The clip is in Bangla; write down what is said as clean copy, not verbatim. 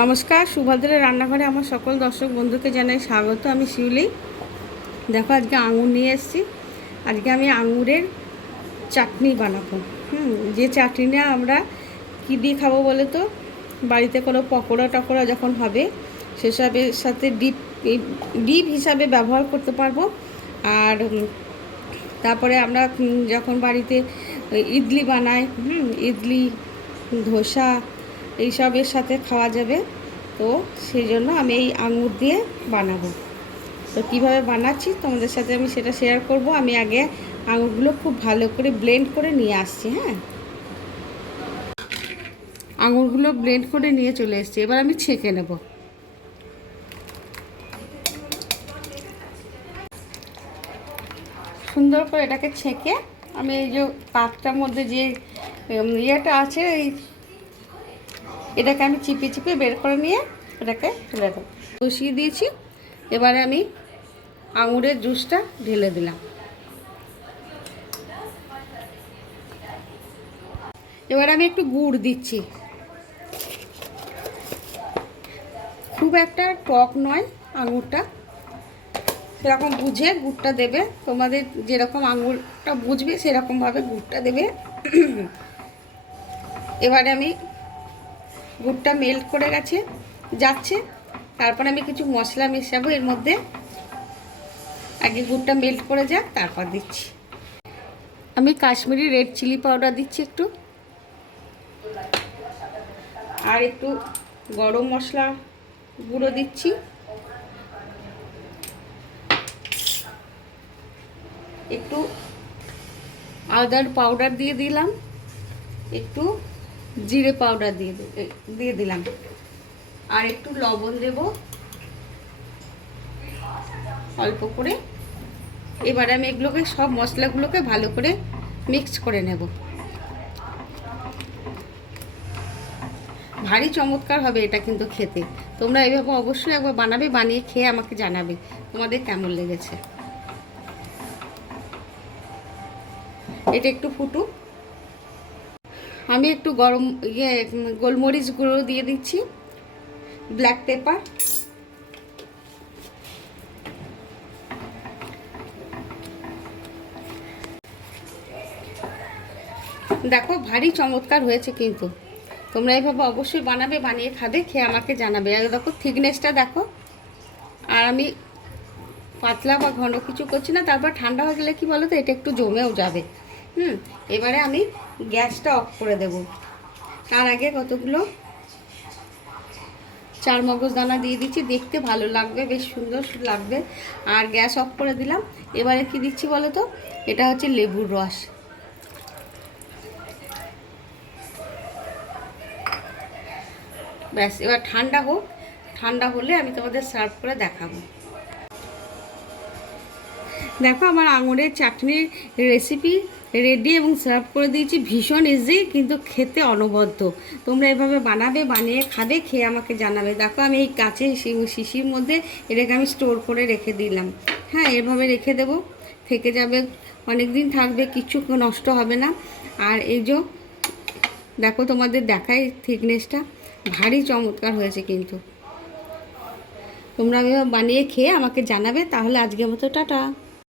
নমস্কার, সুভদ্রের রান্নাঘরে আমার সকল দর্শক বন্ধুকে জানাই স্বাগত। আমি শিউলি। দেখো, আজকে আঙুর নিয়ে এসেছি। আজকে আমি আঙুরের চাটনি বানাবো। যে চাটনিটা আমরা কী দিয়ে খাবো বলে তো, বাড়িতে কোনো পকোড়া টকোড়া যখন হবে সেসবের সাথে ডিপ হিসাবে ব্যবহার করতে পারবো। আর তারপরে আমরা যখন বাড়িতে ইডলি বানাই, ইডলি, ধোসা, এইসবের সাথে খাওয়া যাবে। তো সেই জন্য আমি এই আঙুর দিয়ে বানাবো। তো কীভাবে বানাচ্ছি তোমাদের সাথে আমি সেটা শেয়ার করব। আমি আগে আঙুরগুলো খুব ভালো করে ব্লেন্ড করে নিয়ে আসছি। আঙুরগুলো ব্লেন্ড করে নিয়ে চলে এসেছি। এবার আমি ছেঁকে নেব। সুন্দর করে এটাকে ছেঁকে আমি এই যে পাকটার মধ্যে যে ইয়েটা আছে, এটাকে আমি চিপে চিপে বের করে নিয়ে এটাকে ঢেলে দেবো। বসিয়ে দিয়েছি। এবারে আমি আঙুরের জুসটা ঢেলে দিলাম। এবারে আমি একটু গুড় দিচ্ছি। খুব একটা টক নয় আঙুরটা, সেরকম বুঝে গুড়টা দেবে। তোমাদের যেরকম আঙুরটা বুঝবে সেরকমভাবে গুড়টা দেবে। এবারে আমি গুড়টা মেল্ট করে যাচ্ছে। তারপর আমি কিছু মশলা মেশাবো এর মধ্যে। আগে গুড়টা মেল্ট করে যাক, তারপর দিচ্ছি। আমি কাশ্মীরি রেড চিলি পাউডার দিচ্ছি একটু, আর একটু গরম মশলা গুঁড়ো দিচ্ছি, একটু আদার পাউডার দিয়ে দিলাম, একটু জিরে পাউডার দিয়ে দিলাম, আর একটু লবণ দেব অল্প করে। এবার আমি এগুলোকে সব মশলাগুলোকে ভালো করে মিক্স করে নেব। ভারী চমৎকার হবে এটা কিন্তু খেতে। তোমরা এইভাবে অবশ্যই একবার বানাবে, বানিয়ে খেয়ে আমাকে জানাবে তোমাদের কেমন লেগেছে। এটা একটু ফুটুক। আমি একটু গোলমরিচ গুঁড়ো দিয়ে দিচ্ছি, ব্ল্যাক পেপার। দেখো, ভারী চমৎকার হয়েছে কিন্তু। তোমরা এইভাবে অবশ্যই বানাবে, বানিয়ে খাবে, খেয়ে আমাকে জানাবে। আর দেখো থিকনেসটা দেখো। আর আমি পাতলা বা ঘন কিছু করছি না। তারপর ঠান্ডা হয়ে গেলে কি বলো তো, এটা একটু জমেও যাবে। এবারে আমি গ্যাসটা অফ করে দেব। তার আগে কতগুলো চারমগজ দানা দিয়ে দিচ্ছি, দেখতে ভালো লাগবে, বেশ সুন্দর লাগবে। আর গ্যাস অফ করে দিলাম। এবারে কি দিচ্ছি বলো তো, এটা হচ্ছে লেবুর রস। ব্যাস, এবার ঠান্ডা হোক। ঠান্ডা হলে আমি তোমাদের সার্ভ করে দেখাবো। দেখো, আমার আঙুরের চাটনির রেসিপি রেডি এবং সার্ভ করে দিয়েছি। ভীষণ ইজি, কিন্তু খেতে অনবদ্য। তোমরা এভাবে বানাবে, বানিয়ে খাবে, খেয়ে আমাকে জানাবে। দেখো, আমি এই কাঁচের শিশির মধ্যে এটাকে আমি স্টোর করে রেখে দিলাম। এভাবে রেখে দেব, থেকে যাবে, অনেক দিন থাকবে, কিছু নষ্ট হবে না। আর এই যে দেখো, তোমাদের দেখাই থিকনেসটা ভারী চমৎকার হয়েছে কিন্তু। তোমরা এভাবে বানিয়ে খেয়ে আমাকে জানাবে। তাহলে আজকের মতো টাটা।